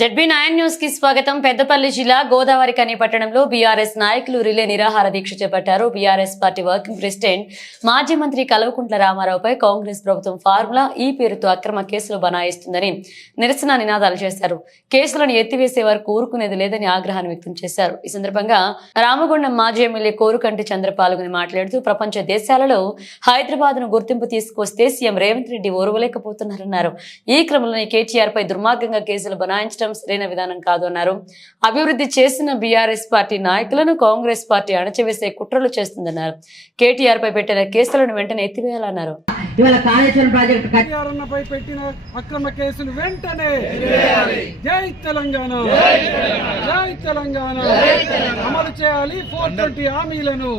ZB nine న్యూస్కి స్వాగతం. పెద్దపల్లి జిల్లా గోదావరి కని పట్టణంలో బీఆర్ఎస్ నాయకులు రిలే నిరాహార దీక్ష చేపట్టారు. బీఆర్ఎస్ పార్టీ వర్కింగ్ ప్రెసిడెంట్ మాజీ మంత్రి కల్వకుంట్ల రామారావుపై కాంగ్రెస్ ప్రభుత్వం ఫార్ములా ఈ పేరుతో అక్రమ కేసులు బనాయిస్తుందని నిరసన నినాదాలు చేశారు. కేసులను ఎత్తివేసే వరకు ఊరుకునేది లేదని ఆగ్రహాన్ని వ్యక్తం చేశారు. ఈ సందర్భంగా రామగుండం మాజీ ఎమ్మెల్యే కోరుకంటి చంద్ర పాల్గొని మాట్లాడుతూ ప్రపంచ దేశాలలో హైదరాబాద్ను గుర్తింపు తీసుకొస్తే సీఎం రేవంత్ రెడ్డి ఓర్వలేకపోతున్నారన్నారు. ఈ క్రమంలోనే కేటీఆర్ పై దుర్మార్గంగా కేసులు బనాయించడం సరైన విధానం కాదు అన్నారు. అభివృద్ధి చేసిన బీఆర్ఎస్ పార్టీ నాయకులను కాంగ్రెస్ పార్టీ అణచివేసే కుట్రలు చేస్తుందన్నారు. కేటీఆర్ పై పెట్టిన కేసులను వెంటనే ఎత్తివేయాలన్నారు. ఇవాళ కాళేశ్వరం ప్రాజెక్టు కట్టి కేటీఆర్పై పెట్టిన అక్రమ కేసులు వెంటనే జై తెలంగాణ. జై తెలంగాణ. అమలు చేయాలి ఫోర్ ట్వంటీ హామీలను.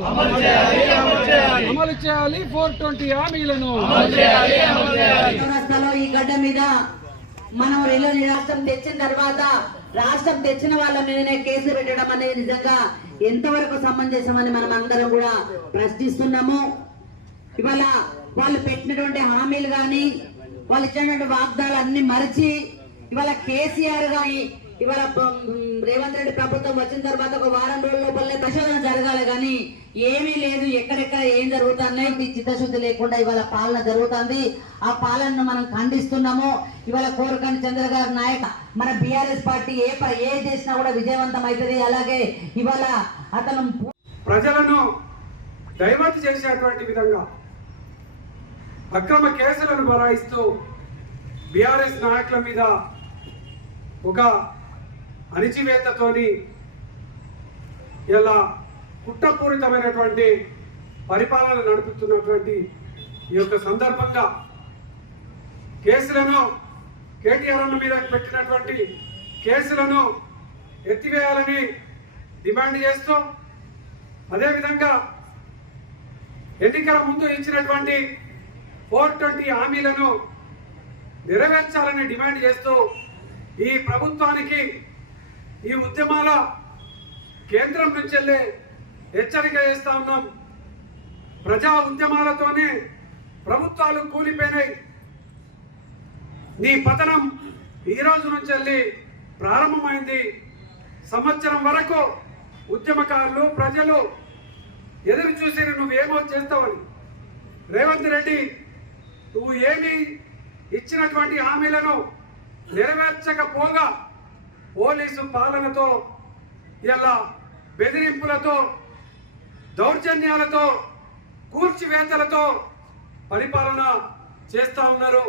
అమలు చేయాలి ఫోర్ ట్వంటీ హామీలను. ఈ గడ్డ మీద మనం రైలు రాష్ట్రం తెచ్చిన తర్వాత రాష్ట్రం తెచ్చిన వాళ్ళ మీదనే కేసు పెట్టడం అనేది నిజంగా ఎంతవరకు సమంజసమని మనం అందరం కూడా ప్రశ్నిస్తున్నాము. ఇవాళ వాళ్ళు పెట్టినటువంటి హామీలు కానీ వాళ్ళు ఇచ్చినటువంటి వాగ్దాలు అన్ని మరిచి ఇవాళ కేసీఆర్ కానీ ఇవాళ రేవంత్ రెడ్డి ప్రభుత్వం వచ్చిన తర్వాత ఒక వారం రోజుల లోపలనే పరిశోధన జరగాలి కానీ ఏమీ లేదు. ఎక్కడెక్కడ ఏం జరుగుతున్నాయి? చిత్తశుద్ధి లేకుండా ఇవాళ పాలన జరుగుతుంది. ఆ పాలనను మనం ఖండిస్తున్నాము. ఇవాళ కోరకండి చంద్రగారు నాయక. మన బీఆర్ఎస్ పార్టీ ఏ ప- ఏ చేసినా కూడా విజయవంతం అవుతుంది అలాగే ఇవాళ అతను ప్రజలను డైవర్ట్ చేసేటువంటి విధంగా అక్రమ కేసులను బరాయిస్తూ బీఆర్ఎస్ నాయకుల మీద ఒక అణిచివేతతోని ఇలా కుట్రపూరితమైనటువంటి పరిపాలన నడుపుతున్నటువంటి ఈ యొక్క సందర్భంగా కేసులను కేటీఆర్ల మీద పెట్టినటువంటి కేసులను ఎత్తివేయాలని డిమాండ్ చేస్తూ అదేవిధంగా ఎన్నికల ముందు ఇచ్చినటువంటి ఫోర్ ట్వంటీ హామీలను నెరవేర్చాలని డిమాండ్ చేస్తూ ఈ ప్రభుత్వానికి ఈ ఉద్యమాల కేంద్రం నుంచి వెళ్ళే హెచ్చరిక చేస్తా ఉన్నాం. ప్రజా ఉద్యమాలతోనే ప్రభుత్వాలు కూలిపోయినాయి. నీ పతనం ఈ రోజు నుంచి వెళ్ళి ప్రారంభమైంది. సంవత్సరం వరకు ఉద్యమకారులు ప్రజలు ఎదురు చూసి నువ్వేమో చేస్తావని. రేవంత్ రెడ్డి నువ్వు ఏమి ఇచ్చినటువంటి హామీలను నెరవేర్చకపోగా పోలీసు పాలనతో ఇలా బెదిరింపులతో దౌర్జన్యాలతో కూర్చివేతలతో పరిపాలన చేస్తా ఉన్నారు.